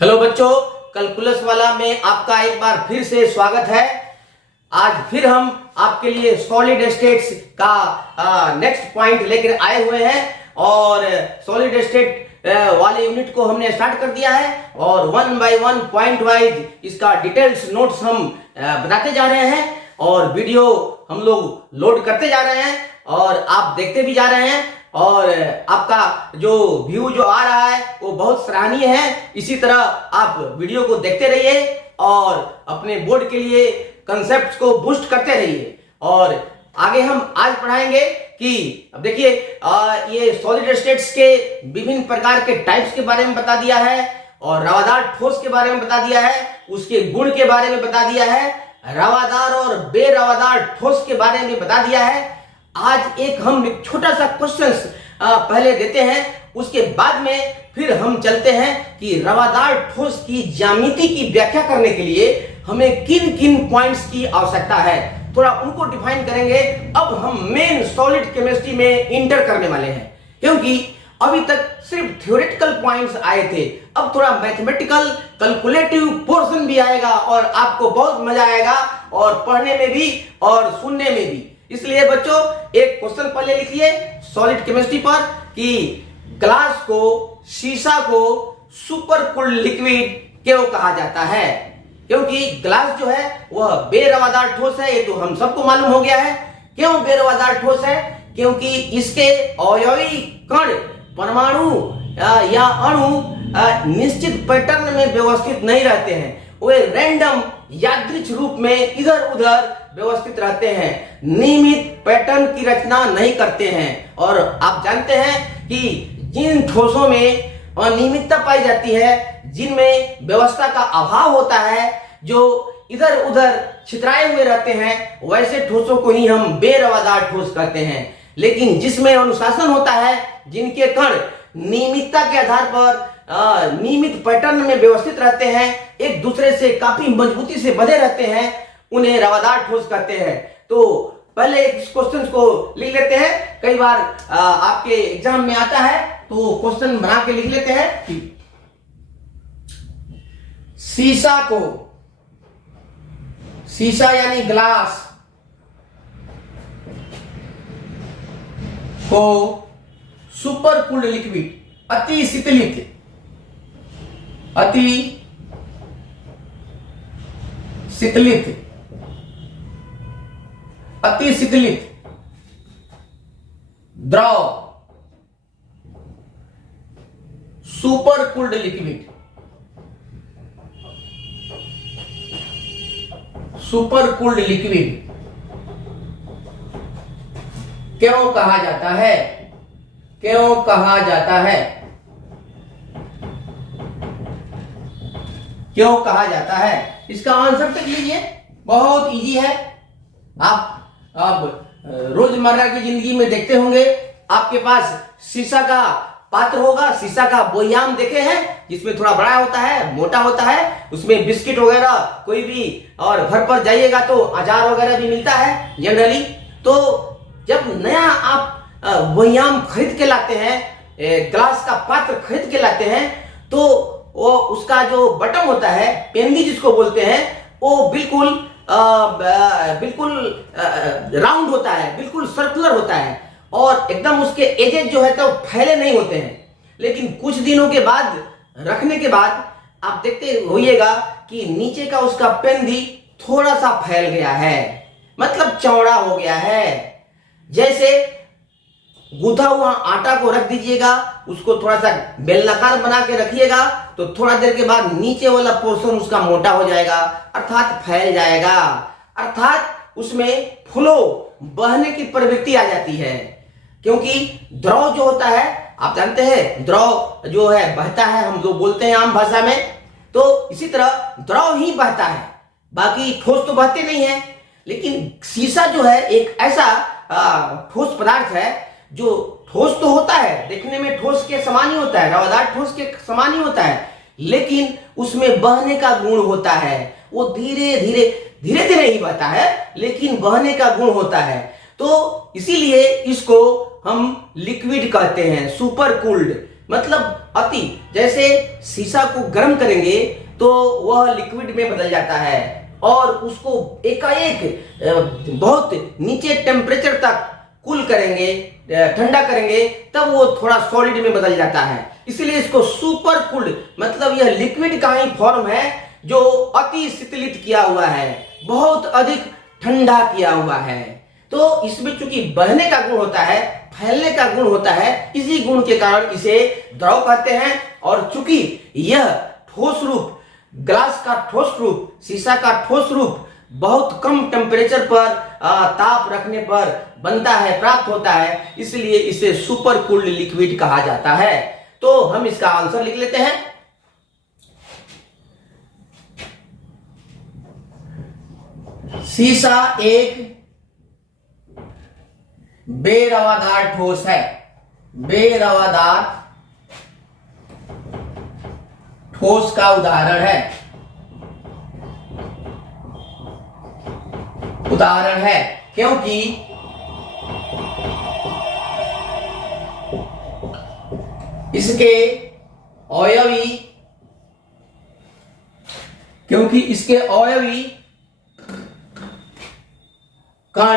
Hello बच्चों, calculus वाला में आपका एक बार फिर से स्वागत है। आज फिर हम आपके लिए सॉलिड स्टेट्स का नेक्स्ट पॉइंट लेकर आए हुए हैं और सॉलिड स्टेट वाले यूनिट को हमने स्टार्ट कर दिया है और one by one point wise इसका डिटेल्स नोट्स हम बताते जा रहे हैं और वीडियो हम लोग लोड करते जा रहे हैं और आप देखते भी जा रहे हैं और आपका जो व्यू जो आ रहा है वो बहुत सराहनीय है। इसी तरह आप वीडियो को देखते रहिए और अपने बोर्ड के लिए कंसेप्ट्स को बूस्ट करते रहिए। और आगे हम आज पढ़ाएंगे कि अब देखिए ये सॉलिड स्टेट्स के विभिन्न प्रकार के टाइप्स के बारे में बता दिया है और रवादार ठोस के बारे में बता दिया है, उसके गुण के बारे में बता दिया है, रवादार और बेरवादार ठोस के बारे में बता दिया है। आज हम एक छोटा सा क्वेश्चन पहले देते हैं, उसके बाद में फिर हम चलते हैं कि रवादार ठोस की ज्यामिति की व्याख्या करने के लिए हमें किन किन पॉइंट्स की आवश्यकता है, थोड़ा उनको डिफाइन करेंगे। अब हम मेन सॉलिड केमिस्ट्री में इंटर करने वाले हैं, क्योंकि अभी तक सिर्फ थ्योरेटिकल पॉइंट्स आए थे। अब थोड़ा मैथमेटिकल कैलकुलेटिव पोर्शन भी आएगा और आपको बहुत मजा आएगा और पढ़ने में भी और सुनने में भी। इसलिए बच्चों एक क्वेश्चन पहले लिखिए सॉलिड केमिस्ट्री पर कि ग्लास को, शीशा को सुपर कूल्ड लिक्विड क्यों कहा जाता है। क्योंकि ग्लास जो है वह बेरवादार ठोस है, ये तो हम सबको मालूम हो गया है। क्यों बेरवादार ठोस है? क्योंकि इसके अवयवी कण, परमाणु या अणु निश्चित पैटर्न में व्यवस्थित नहीं रहते हैं, वे रैंडम यादृच्छिक रूप में इधर उधर व्यवस्थित रहते हैं, नियमित पैटर्न की रचना नहीं करते हैं। और आप जानते हैं कि जिन ठोसों में अनियमितता पाई जाती है, जिनमें व्यवस्था का अभाव होता है, जो इधर उधर छितराए हुए रहते हैं, वैसे ठोसों को ही हम बेरवादार ठोस कहते हैं। लेकिन जिसमें अनुशासन होता है, जिनके कण नियमितता के आधार पर नियमित पैटर्न में व्यवस्थित रहते हैं, एक दूसरे से काफी मजबूती से बंधे रहते हैं, उन्हें रवादार ठोस कहते हैं। तो पहले इस क्वेश्चन को लिख लेते हैं, कई बार आपके एग्जाम में आता है तो क्वेश्चन बना के लिख लेते हैं कि शीशा को, शीशा यानी ग्लास को सुपर कूल्ड लिक्विड, अति शीतलित, अति शीतलित, अति शीतलित द्रव, super cooled liquid, super cooled liquid क्यों कहा जाता है? क्यों कहा जाता है? क्यों कहा जाता है? इसका आंसर तक लीजिए, बहुत इजी है। आप अब रोजमर्रा की जिंदगी में देखते होंगे, आपके पास शीशा का पात्र होगा, शीशा का बोयाम देखे हैं, जिसमें थोड़ा बड़ा होता है, मोटा होता है, उसमें बिस्किट वगैरह कोई भी, और घर पर जाइएगा तो अचार वगैरह भी मिलता है जनरली। तो जब नया आप बोयाम खरीद के लाते हैं, ग्लास का पात्र खरीद के लाते हैं, तो वो उसका जो बटन होता है, पेंदी जिसको बोलते हैं, वो बिल्कुल राउंड होता है, बिल्कुल सर्कुलर होता है और एकदम उसके एजेस जो है तो फैले नहीं होते हैं। लेकिन कुछ दिनों के बाद रखने के बाद आप देखते होइएगा कि नीचे का उसका पेंदी थोड़ा सा फैल गया है, मतलब चौड़ा हो गया है। जैसे गूंथा हुआ आटा को रख दीजिएगा, उसको थोड़ा सा बेलनाकार बना के रखिएगा, तो थोड़ा देर के बाद नीचे वाला पोर्शन उसका मोटा हो जाएगा, अर्थात फैल जाएगा, अर्थात उसमें फ्लो, बहने की प्रवृत्ति आ जाती है। क्योंकि द्रव जो होता है, आप जानते हैं द्रव जो है बहता है, हम जो बोलते हैं आम भाषा में, तो इसी तरह द्रव ही बहता है, बाकी ठोस तो बहते नहीं है। लेकिन शीशा जो है एक ऐसा ठोस पदार्थ है जो ठोस तो होता है, देखने में ठोस के समान ही होता है, रवादार ठोस के समान ही होता है, लेकिन उसमें बहने का गुण होता है। वो धीरे धीरे ही बहता है, लेकिन बहने का गुण होता है। तो इसीलिए इसको हम लिक्विड कहते हैं, सुपर कूल्ड। मतलब अति, जैसे शीशा को गर्म करेंगे तो वह लिक्विड में बदल जाता है और उसको एकाएक बहुत नीचे टेम्परेचर तक कूल करेंगे, ठंडा करेंगे, तब वो थोड़ा सॉलिड में बदल जाता है। इसलिए इसको सुपर कूल्ड, मतलब यह लिक्विड का ही फॉर्म है जो अति शीतलित किया हुआ है, बहुत अधिक ठंडा किया हुआ है। तो इसमें चूंकि बहने का गुण होता है, फैलने का गुण होता है, इसी गुण के कारण इसे द्रव कहते हैं। और चूंकि यह ठोस रूप, ग्लास का ठोस रूप, शीशा का ठोस रूप बहुत कम टेम्परेचर पर ताप रखने पर बनता है, प्राप्त होता है, इसलिए इसे सुपर कूल्ड लिक्विड कहा जाता है। तो हम इसका आंसर लिख लेते हैं। शीशा एक बेरवादार ठोस है, बेरवादार ठोस का उदाहरण है, क्योंकि इसके अवयवी कण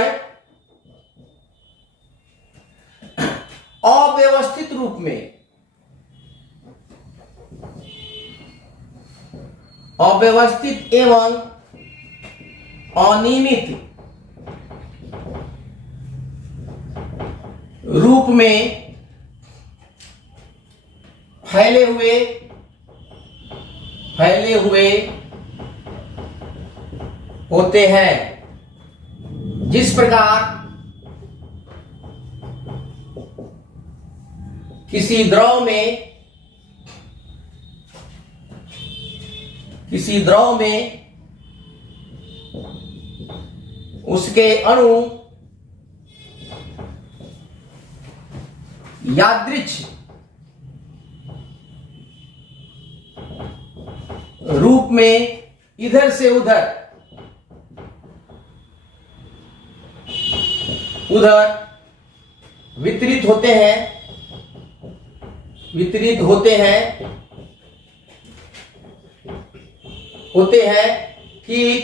अव्यवस्थित रूप में, अव्यवस्थित एवं अनियमित रूप में फैले हुए होते हैं। जिस प्रकार किसी द्रव में उसके अणु यादृच्छ रूप में इधर से उधर वितरित होते हैं, ठीक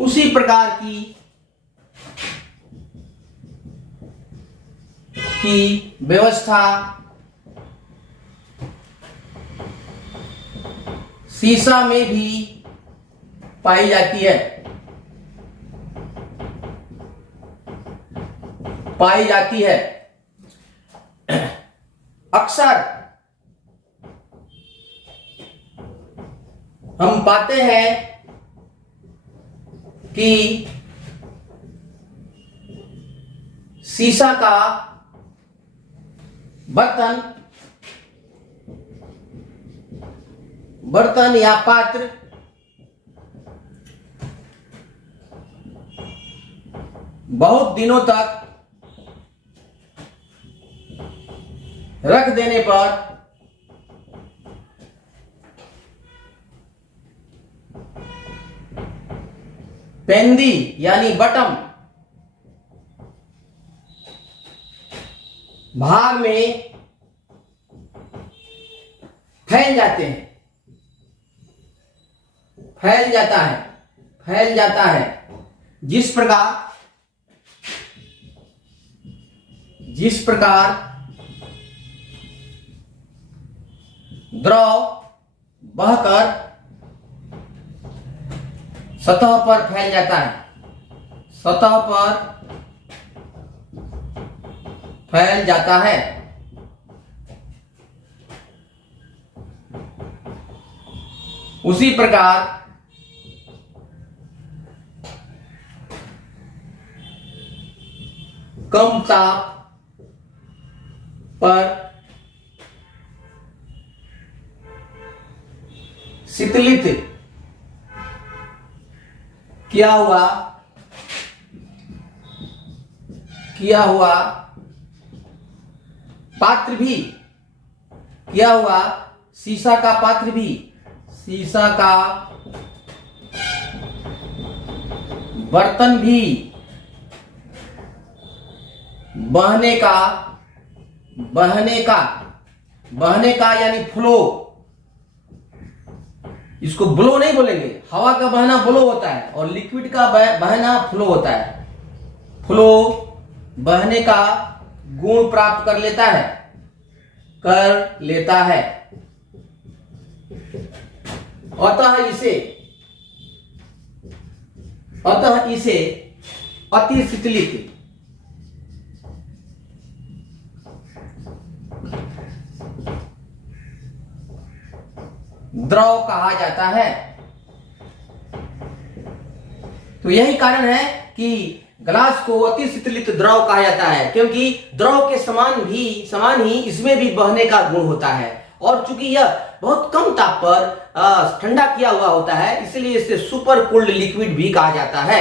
उसी प्रकार की व्यवस्था शीशा में भी पाई जाती है। अक्सर हम पाते हैं कि शीशा का बर्तन या पात्र बहुत दिनों तक रख देने पर पेंदी यानी बटम भाग में फैल जाता है। जिस प्रकार द्रव बहकर सतह पर फैल जाता है, उसी प्रकार कम ताप पर शीतलित किया हुआ पात्र भी, शीशा का पात्र भी, शीशा का बर्तन भी बहने का बहने का यानी फ्लो, इसको ब्लो नहीं बोलेंगे, हवा का बहना ब्लो होता है और लिक्विड का बहना फ्लो होता है। फ्लो बहने का गुण प्राप्त कर लेता है। अतः इसे अति शीतलित द्रव कहा जाता है। तो यही कारण है कि ग्लास को अति शीतलित द्रव कहा जाता है, क्योंकि द्रव के समान ही इसमें भी बहने का गुण होता है और चूंकि यह बहुत कम ताप पर ठंडा किया हुआ होता है, इसलिए इसे सुपर कूल्ड लिक्विड भी कहा जाता है।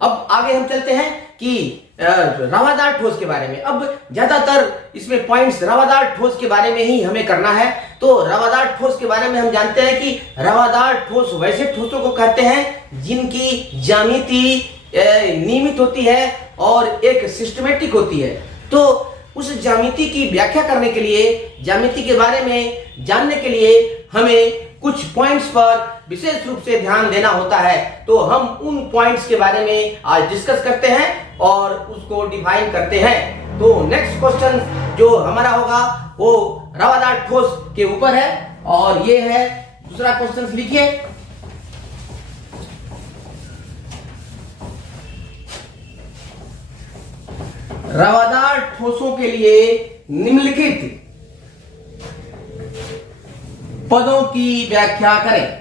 अब आगे हम चलते हैं कि रवादार ठोस के बारे में। अब ज्यादातर इसमें पॉइंट्स रवादार ठोस के बारे में ही हमें करना है। तो रवादार ठोस के बारे में हम जानते हैं कि रवादार ठोस वैसे ठोसों को कहते हैं जिनकी ज्यामिति नियमित होती है और एक सिस्टमेटिक होती है। तो उस ज्यामिति की व्याख्या करने के लिए, ज्यामिति के बारे में जानने के लिए हमें कुछ पॉइंट्स पर विशेष रूप से ध्यान देना होता है। तो हम उन पॉइंट्स के बारे में आज डिस्कस करते हैं और उसको डिफाइन करते हैं। तो नेक्स्ट क्वेश्चन जो हमारा होगा वो रवादार ठोस के ऊपर है और ये है दूसरा क्वेश्चन। लिखिए, रवादार ठोसों के लिए निम्नलिखित पदों की व्याख्या करें।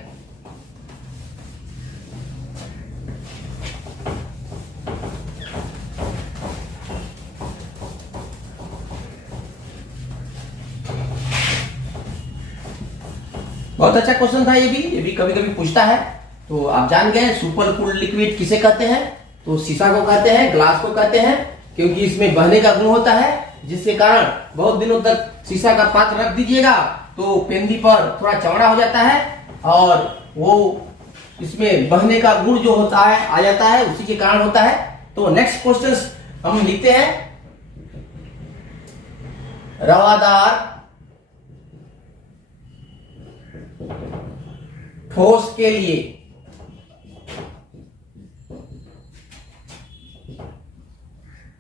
बहुत अच्छा क्वेश्चन था ये भी कभी कभी पूछता है। तो आप जान गए सुपर कूल्ड लिक्विड किसे कहते हैं? तो शीशा को कहते हैं, ग्लास को कहते हैं, क्योंकि इसमें बहने का गुण होता है, जिसके कारण बहुत दिनों तक शीशा का पात्र रख दीजिएगा तो पेंदी पर थोड़ा चौड़ा हो जाता है और वो इसमें बहने का गुण जो होता है आ जाता है, उसी के कारण होता है। तो नेक्स्ट क्वेश्चन हम लिखते हैं, रवादार ठोस के लिए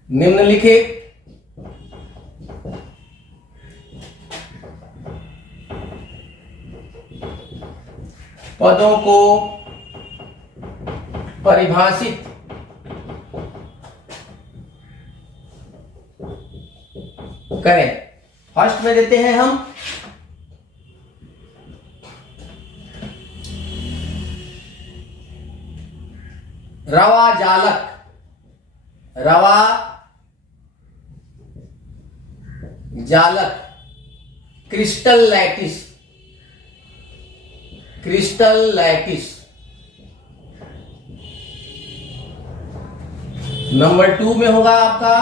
निम्नलिखित पदों को परिभाषित करें। फर्स्ट में देते हैं हम रवा जालक, रवा जालक, crystal lattice, crystal lattice. Number 2 में होगा आपका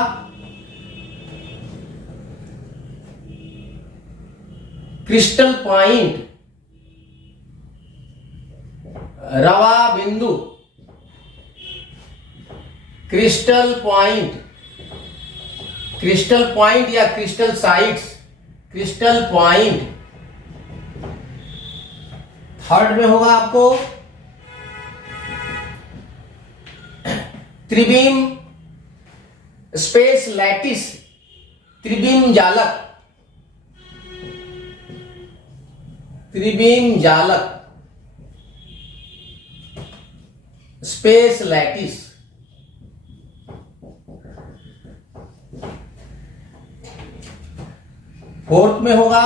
क्रिस्टल पॉइंट, रवा बिंदु, क्रिस्टल पॉइंट, क्रिस्टल पॉइंट या crystal sites, crystal point. Third में होगा आपको त्रिविम स्पेस लैटिस, त्रिविम जालक, त्रिविम जालक, स्पेस लैटिस। फोर्थ में होगा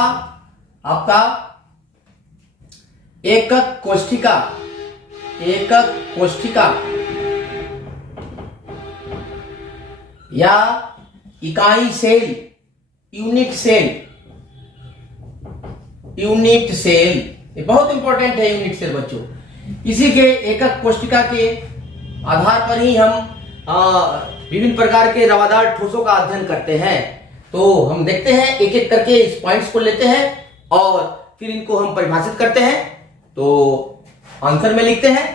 आपका एकक कोष्ठिका, एकक कोष्ठिका या इकाई cell, unit cell, unit cell. ये बहुत इंपॉर्टेंट है यूनिट सेल बच्चों। इसी के एकक कोष्ठिका के आधार पर ही हम विभिन्न प्रकार के रवादार ठोसों का अध्ययन करते हैं। तो हम देखते हैं एक एक करके इस पॉइंट्स को लेते हैं और फिर इनको हम परिभाषित करते हैं। तो आंसर में लिखते हैं,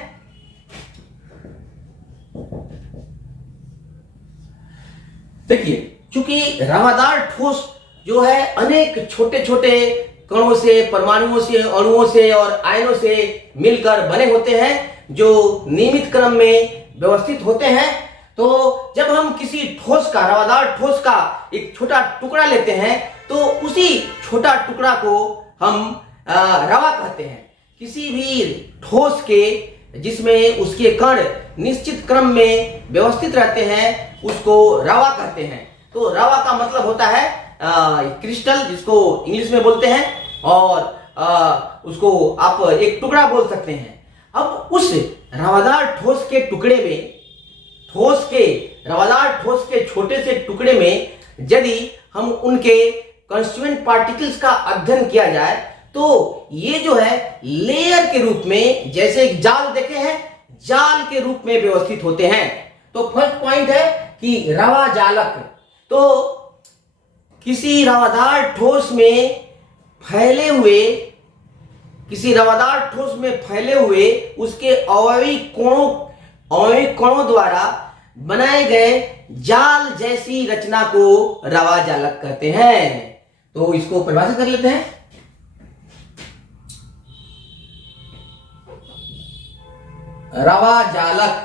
देखिए चूंकि रवादार ठोस जो है अनेक छोटे छोटे कणों से, परमाणुओं से, अणुओं से और आयनों से मिलकर बने होते हैं, जो नियमित क्रम में व्यवस्थित होते हैं। तो जब हम किसी ठोस का, रवादार ठोस का एक छोटा टुकड़ा लेते हैं तो उसी छोटा टुकड़ा को हम रवा कहते हैं। किसी भी ठोस के जिसमें उसके कण निश्चित क्रम में व्यवस्थित रहते हैं उसको रवा कहते हैं। तो रवा का मतलब होता है क्रिस्टल, जिसको इंग्लिश में बोलते हैं, और उसको आप एक टुकड़ा बोल सकते हैं। अब उस रवादार ठोस के टुकड़े में, रवादार ठोस के छोटे से टुकड़े में यदि हम उनके कंस्टिट्यूएंट पार्टिकल्स का अध्ययन किया जाए तो ये जो है लेयर के रूप में, जैसे एक जाल देखे हैं, जाल के रूप में व्यवस्थित होते हैं। तो फर्स्ट पॉइंट है कि रवा जालक। तो किसी रवादार ठोस में फैले हुए उसके अवयवी कणों द्वारा बनाए गए जाल जैसी रचना को रवा जालक कहते हैं। तो इसको परिभाषित कर लेते हैं। रवा जालक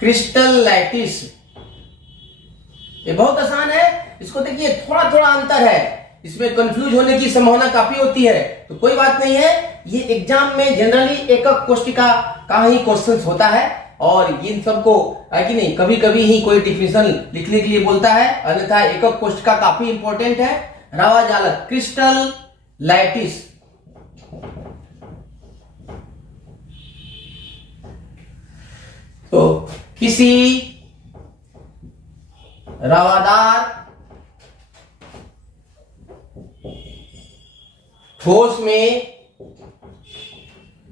क्रिस्टल लैटिस। ये बहुत आसान है, इसको देखिए थोड़ा थोड़ा अंतर है, इसमें कंफ्यूज होने की संभावना काफी होती है, तो कोई बात नहीं है। ये एग्जाम में जनरली एकक कोष्टिका का ही क्वेश्चंस होता है, और इन सबको है कि नहीं, कभी कभी ही कोई डिफिनेशन लिखने के लिए बोलता है, अन्यथा एकक कोष्टिका काफी इंपॉर्टेंट है। रवा जालक क्रिस्टल लैटिस। तो किसी रवादार ठोस में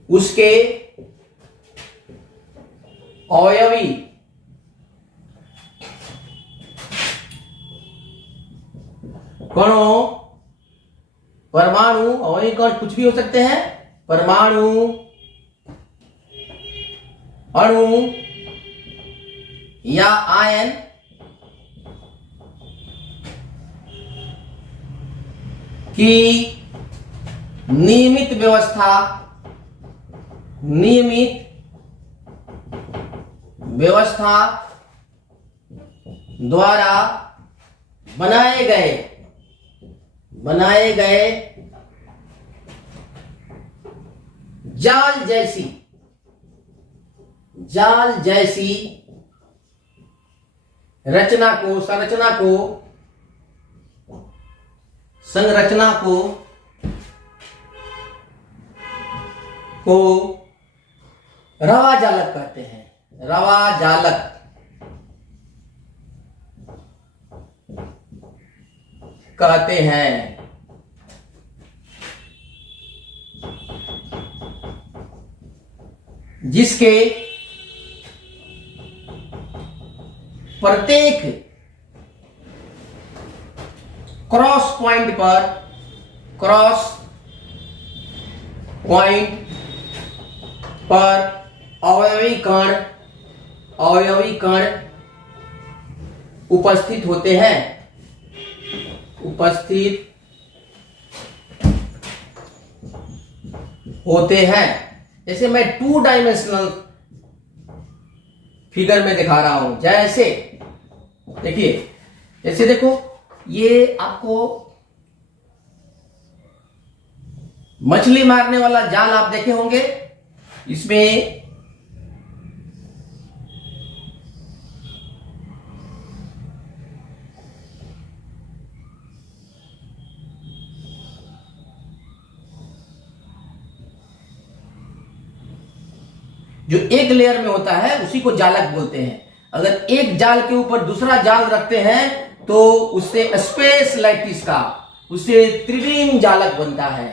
उसके अवयवी कणों, परमाणु, अवयवी कण कुछ भी हो सकते हैं, परमाणु, अणु या आयन की नियमित व्यवस्था द्वारा बनाए गए जाल जैसी संरचना को रवा जालक कहते हैं। रवा जालक कहते हैं। जिसके प्रत्येक क्रॉस पॉइंट पर अवयवी कण उपस्थित होते हैं। जैसे मैं 2 डायमेंशनल फिगर में दिखा रहा हूं, जैसे देखिए, जैसे देखो, ये आपको मछली मारने वाला जाल आप देखे होंगे, इसमें जो एक लेयर में होता है उसी को जालक बोलते हैं। अगर एक जाल के ऊपर दूसरा जाल रखते हैं तो उससे स्पेस लैटिस का, उससे त्रिविम जालक बनता है।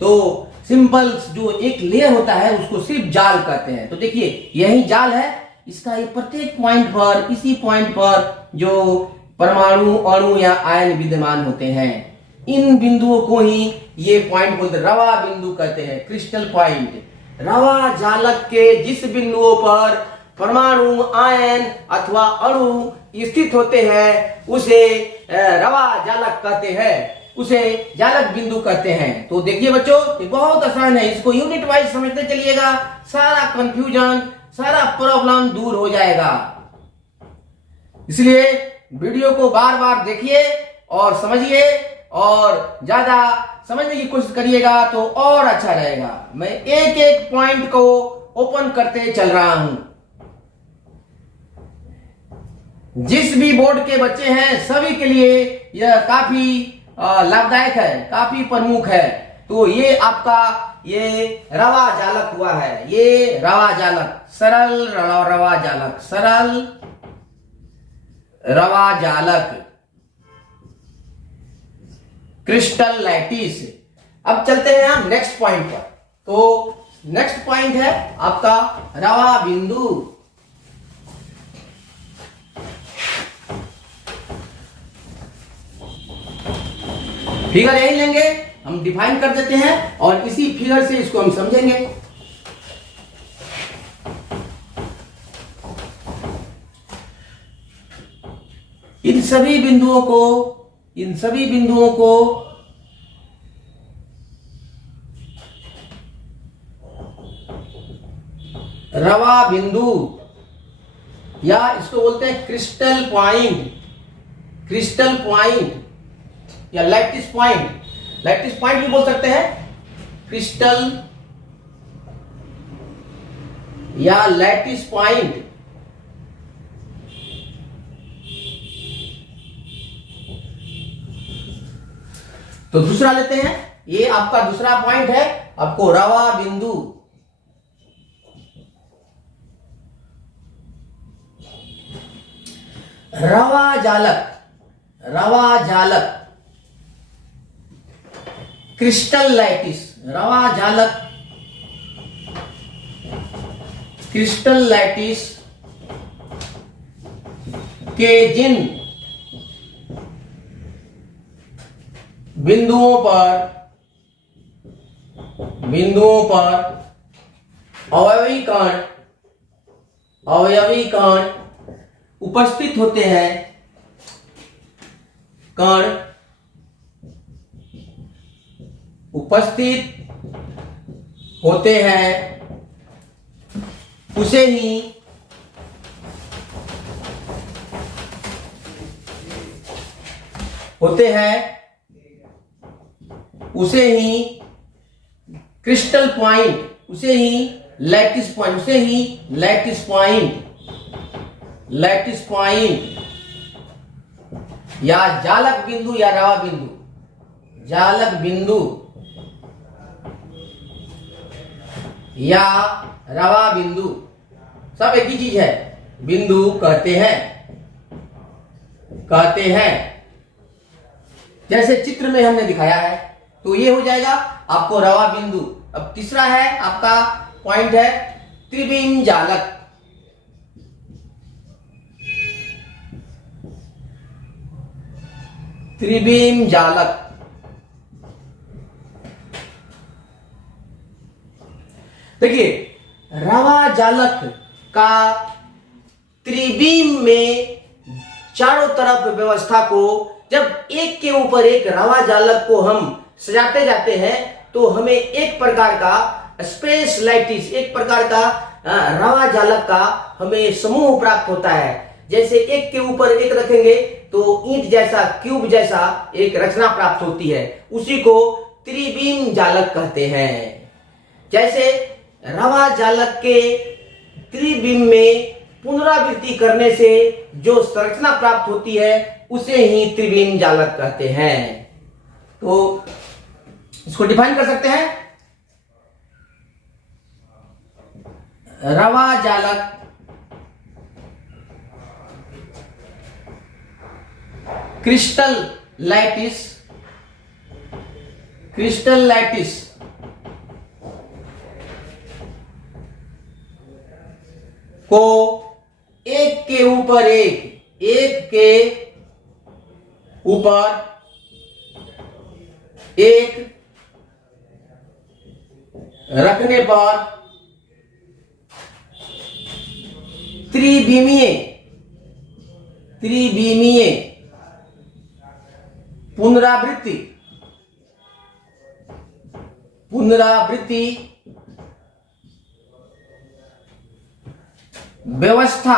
तो सिंपल जो एक लेयर होता है उसको सिर्फ जाल कहते हैं। तो देखिए यही जाल है, इसका ये प्रत्येक पॉइंट पर, इसी पॉइंट पर जो परमाणु, अणु या आयन विद्यमान होते हैं, इन बिंदुओं को ही ये पॉइंट बोलते हैं, रवा बिंदु कहते हैं, क्रिस्टल पॉइंट। रवा जालक के जिस बिंदुओं पर परमाणु, आयन अथवा अणु स्थित होते हैं उसे रवा जालक कहते हैं, उसे जालक बिंदु कहते हैं। तो देखिए बच्चों, ये बहुत आसान है, इसको यूनिट वाइज समझते चलिएगा, सारा कंफ्यूजन, सारा प्रॉब्लम दूर हो जाएगा। इसलिए वीडियो को बार बार देखिए और समझिए और ज्यादा समझने की कोशिश करिएगा तो और अच्छा रहेगा। मैं एक एक पॉइंट को ओपन करते चल रहा हूं। जिस भी बोर्ड के बच्चे हैं सभी के लिए यह काफी लाभदायक है, काफी प्रमुख है। तो ये आपका ये रवा जालक हुआ है, ये रवा जालक, सरल रवा जालक, सरल रवा जालक, क्रिस्टल लैटिस। अब चलते हैं हम नेक्स्ट पॉइंट पर। तो नेक्स्ट पॉइंट है आपका रवा बिंदु। फिगर यही लेंगे, हम डिफाइन कर देते हैं और इसी फिगर से इसको हम समझेंगे। इन सभी बिंदुओं को रवा बिंदु या इसको बोलते हैं क्रिस्टल पॉइंट, क्रिस्टल पॉइंट या लैटिस पॉइंट, लैटिस पॉइंट भी बोल सकते हैं, क्रिस्टल या लैटिस पॉइंट। तो दूसरा लेते हैं, ये आपका दूसरा पॉइंट है, आपको रवा बिंदु। रवा जालक, रवा जालक, क्रिस्टल लैटिस, रवा जालक, क्रिस्टल लैटिस के जिन बिंदुओं पर अवयवी कण उपस्थित होते हैं, कण उपस्थित होते हैं, उसे ही क्रिस्टल पॉइंट, उसे ही लैटिस पॉइंट या जालक बिंदु या रवा बिंदु, जालक बिंदु या रवा बिंदु सब एक ही चीज है, बिंदु कहते हैं। जैसे चित्र में हमने दिखाया है, तो ये हो जाएगा आपको रवा बिंदु। अब तीसरा है आपका पॉइंट है त्रिविम जालक। त्रिविम जालक, देखिए रवा जालक का त्रिविम में चारों तरफ व्यवस्था को जब एक के ऊपर एक रवा जालक को हम सजाते जाते हैं तो हमें एक प्रकार का स्पेस लाइटिस, एक प्रकार का रवा जालक का हमें समूह प्राप्त होता है। जैसे एक के ऊपर एक रखेंगे तो ईंट जैसा, क्यूब जैसा एक रचना प्राप्त होती है, उसी को त्रिविम जालक कहते हैं। जैसे रवा जालक के त्रिविम में पुनरावृत्ति करने से जो संरचना प्राप्त होती है उसे ही त्रिविम जालक कहते हैं। तो इसको डिफाइन कर सकते हैं, रवा जालक क्रिस्टल लैटिस को एक के ऊपर एक रखने पर त्रिविमीय त्रिविमीय पुनरावृत्ति पुनरावृत्ति व्यवस्था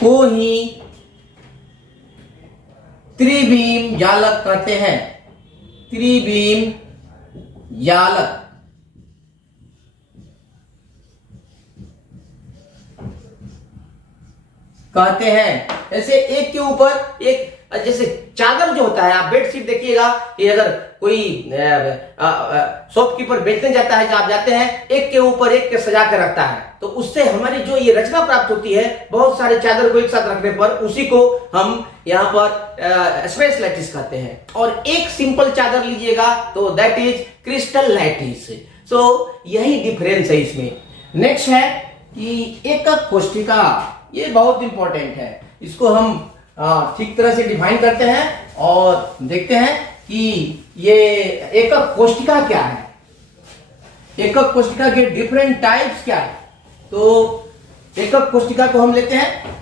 को ही त्रिविम जालक कहते हैं। त्रिविम जालक कहते हैं। ऐसे एक के ऊपर एक, जैसे चादर जो होता है, आप बेडशीट देखिएगा, ये अगर कोई शॉपकीपर बेचने जाता है, जब आप जाते हैं, एक के ऊपर एक के सजा के रखता है, तो उससे हमारी जो ये रचना प्राप्त होती है, बहुत सारे चादर को एक साथ रखने पर, उसी को हम यहाँ पर स्पेस लैटिस कहते हैं। और एक सिंपल चादर लीजिएगा तो दैट इज क्रिस्टल लैटिस। सो यही डिफरेंस है इसमें। नेक्स्ट है कि एकक कोष्ठिका, ये बहुत इंपॉर्टेंट है। इसको हम ठीक तरह से डिफाइन करते हैं और देखते हैं कि ये एकक कोष्ठिका क्या है, एकक कोष्ठिका के डिफरेंट टाइप्स क्या है। तो एकक कोष्ठिका को हम लेते हैं।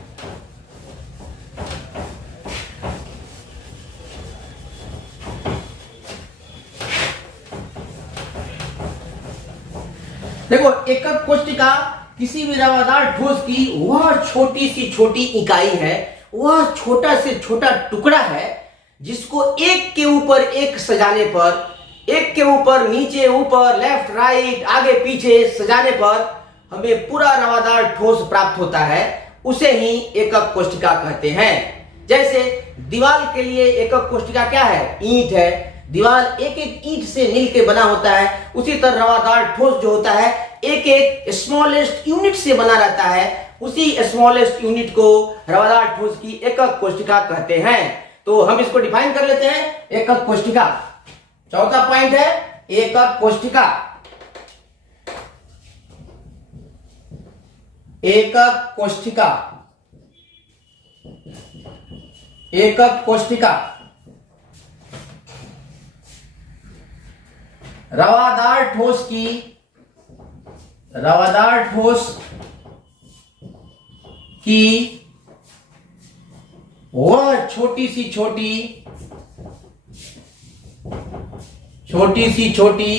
देखो, एकक कोष्ठिका किसी भी रवादार ठोस की वह छोटी सी छोटी इकाई है, वह छोटा से छोटा टुकड़ा है, जिसको एक के ऊपर एक सजाने पर, एक के ऊपर नीचे ऊपर लेफ्ट राइट आगे पीछे सजाने पर हमें पूरा रवादार ठोस प्राप्त होता है। उसे ही एकक कोष्ठिका कहते हैं। जैसे दीवार के लिए एकक कोष्ठिका क्या है? ईंट है। दीवार एक एक ईंट से मिलकर बना होता है। उसी तरह रवादार ठोस जो होता है एक एक स्मॉलेस्ट यूनिट से बना रहता है। उसी स्मॉलेस्ट यूनिट को रवादार ठोस की एकक कोष्ठिका कहते हैं। तो हम इसको डिफाइन कर लेते हैं, एकक कोष्ठिका। चौथा पॉइंट है एकक कोष्ठिका। एकक कोष्ठिका, एकक कोष्ठिका रवादार ठोस की, रवादार ठोस की वह छोटी सी छोटी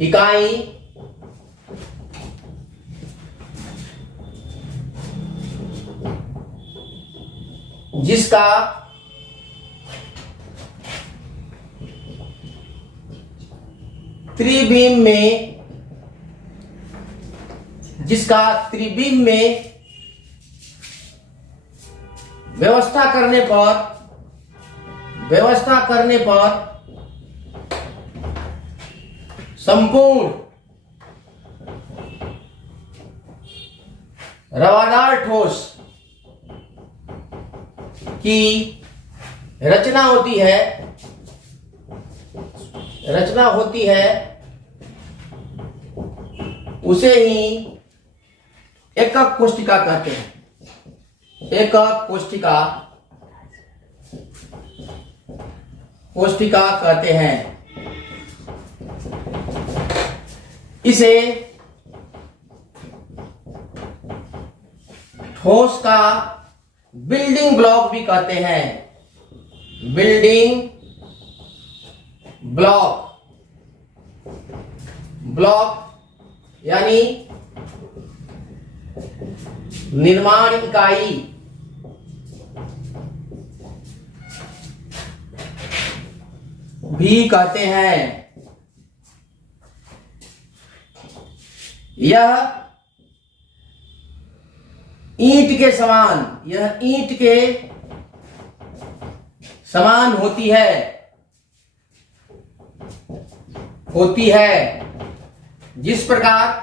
इकाई जिसका त्रिविम में व्यवस्था करने पर संपूर्ण रवादार ठोस की रचना होती है, उसे ही एकक कोष्ठिका कहते हैं। एकक कोष्ठिका कहते हैं। इसे ठोस का बिल्डिंग ब्लॉक भी कहते हैं। बिल्डिंग ब्लॉक यानी निर्माण इकाई। भी कहते हैं। यह ईंट के समान होती है। जिस प्रकार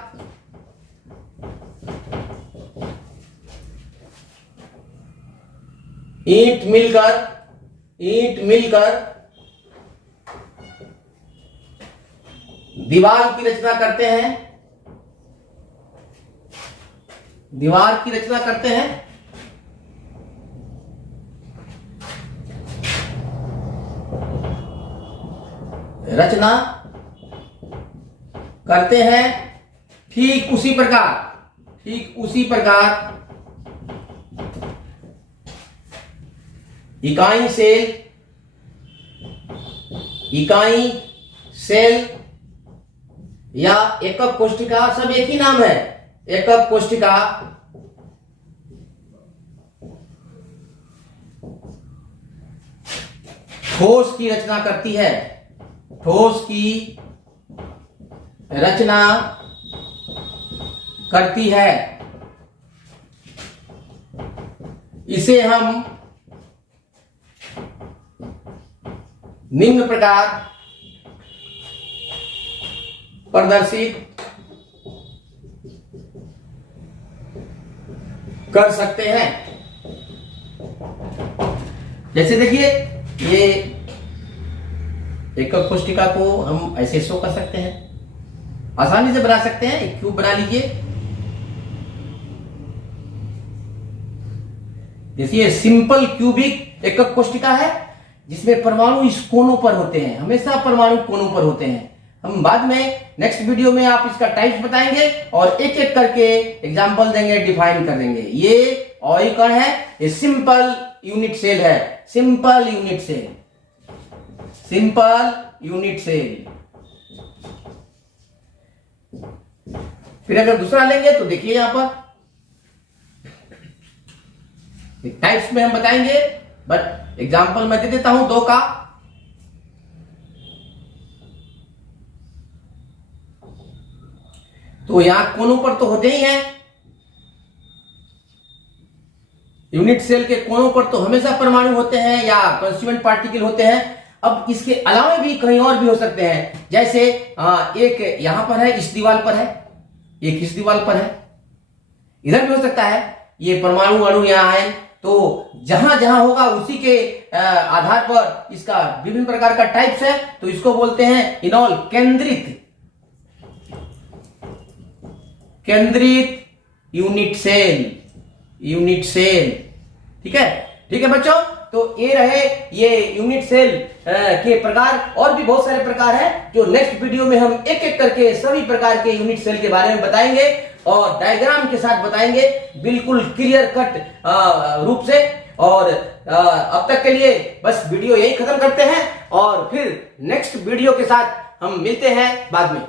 ईंट मिलकर दीवार की रचना करते हैं, रचना करते हैं, ठीक उसी प्रकार इकाई सेल या एकक कोशिका, सब एक ही नाम है। एकक कोशिका ठोस की रचना करती है, ठोस की रचना करती है। इसे हम निम्न प्रकार प्रदर्शित कर सकते हैं। जैसे देखिए, ये एकक कोशिका को हम ऐसे शो कर सकते हैं, आसानी से बना सकते हैं। एक क्यूब बना लीजिए। देखिए, सिंपल क्यूबिक एकक कोशिका है जिसमें परमाणु इस कोनों पर होते हैं, हमेशा परमाणु कोनों पर होते हैं। हम बाद में नेक्स्ट वीडियो में आप इसका टाइप्स बताएंगे और एक एक करके एग्जांपल देंगे, डिफाइन कर देंगे। ये ऑयल कण है, ये सिंपल यूनिट सेल है, सिंपल यूनिट सेल। फिर अगर दूसरा लेंगे तो देखिए यहां पर टाइप्स में हम बताएंगे, बट एग्जांपल मैं दे देता हूं 2 का। तो यहां कोनों पर तो होते ही हैं, यूनिट सेल के कोनों पर तो हमेशा परमाणु होते हैं या कंस्टिट्यूएंट पार्टिकल होते हैं। अब इसके अलावा भी कहीं और भी हो सकते हैं। जैसे एक यहां पर है, इस दीवार पर है, एक इस दीवार पर है, इधर भी हो सकता है। ये परमाणु अणु यहां है, तो जहां जहां होगा उसी के आधार पर इसका विभिन्न प्रकार का टाइप्स है। तो इसको बोलते हैं इनॉल केंद्रित यूनिट सेल। ठीक है बच्चों। तो ये रहे ये यूनिट सेल के प्रकार, और भी बहुत सारे प्रकार हैं जो नेक्स्ट वीडियो में हम एक एक करके सभी प्रकार के यूनिट सेल के बारे में बताएंगे और डायग्राम के साथ बताएंगे, बिल्कुल क्लियर कट रूप से। और अब तक के लिए बस वीडियो यही खत्म करते हैं और फिर नेक्स्ट वीडियो के साथ हम मिलते हैं बाद में।